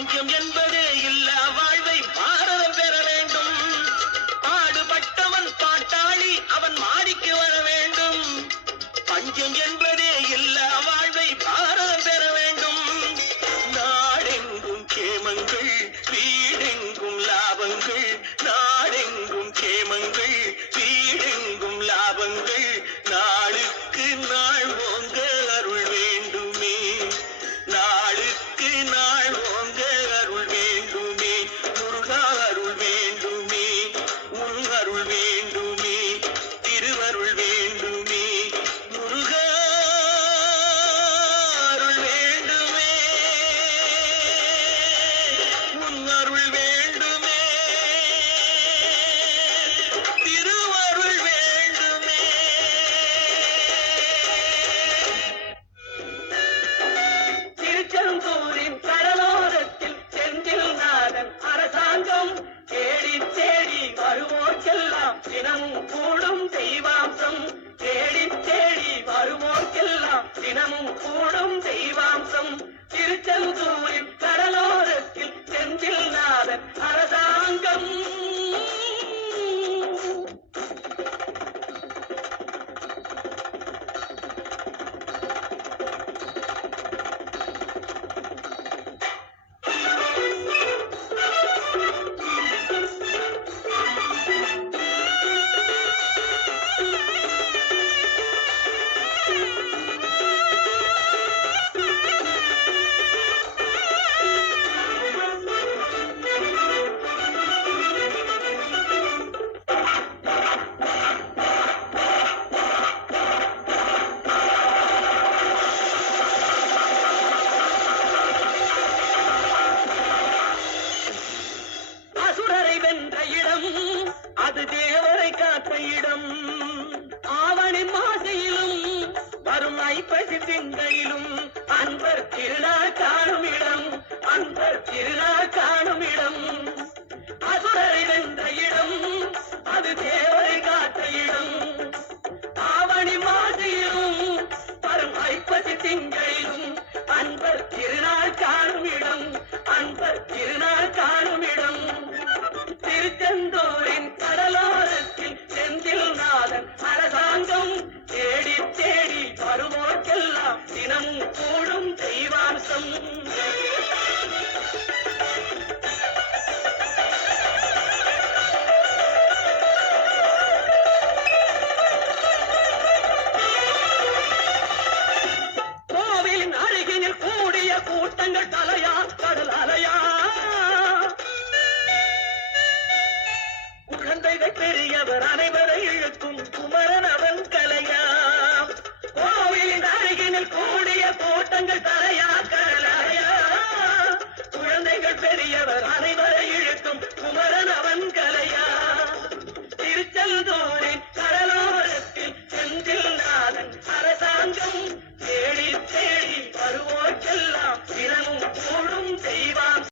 பஞ்சம் என்பதே இல்ல வாழ்வை பாரதம் பெற வேண்டும். பாடுபட்டவன் பாட்டாளி அவன் மாடிக்கு வர வேண்டும். பஞ்சம் என்பதே இல்ல வாழ்வை பாரதம் பெற வேண்டும். நாடெங்கும் கேமங்கள் வீடெங்கும் லாபங்கள். நாடெங்கும் கேமங்கள் வீடெங்கும் லாபங்கள். நாளுக்கு நாள் ஓங்க அருள் வேண்டுமே. நாளுக்கு நாள் ஓங்க அருள் வேண்டுமே. முருகா அருள் வேண்டுமே. உன் அருள் வேண்டுமே. திருவருள் வேண்டுமே. முருகா அருள் வேண்டுமே. உன் அருள் வேண்டுமே. திருவருள் வேண்டுமே. திருச்செந்தூரின் கடலோரத்தில் செந்தில் நாதன் அரசாங்கம் தேடி தேடி வருவோர்க்கெல்லாம் தினமும் கூடும் தெய்வாம்சம். தேடி தேடி வருவோர்க்கெல்லாம் தினமும் கூடும் தெய்வாம்சம். திருச்செந்தூரின் கடலோரத்தில் செந்தில் நாதன் அரசாங்கம். அசுரரை வென்ற இடம் அது தேவரை காத்த இடம். ஆவணி மாசையிலும் வரும் ஐப்பசி திங்களிலும் அன்பர் திருநாள் காணும் இடம். அன்பர் திருநாள் காணும் இடம். அசுரரை வென்ற இடம் அது தேவரை காத்த இடம். ஆவணி மாசையிலும் வரும் ஐப்பசி திங்களிலும் அன்பர் திருநாள் காணும் இடம். அன்பர் திருநாள் காணும் இடம். திருச்செந்தூரின் கடலோரத்தில் செந்தில் நாதன் அரசாங்கம் தேடி தேடி வருவோர்க்கெல்லாம் தினமும் கூடும் தெய்வாம்சம். கோவிலின் அருகினில் கூடிய கூட்டங்கள் தலையா கடல் அலையா. குழந்தைகள் பெரியவர் அனைவரை இழுக்கும் குமரன் அவன் கலையா. கோவிலின் அருகினில் கூடிய கூட்டங்கள் தலையா கடலையா. குழந்தைகள் பெரியவர் அனைவரை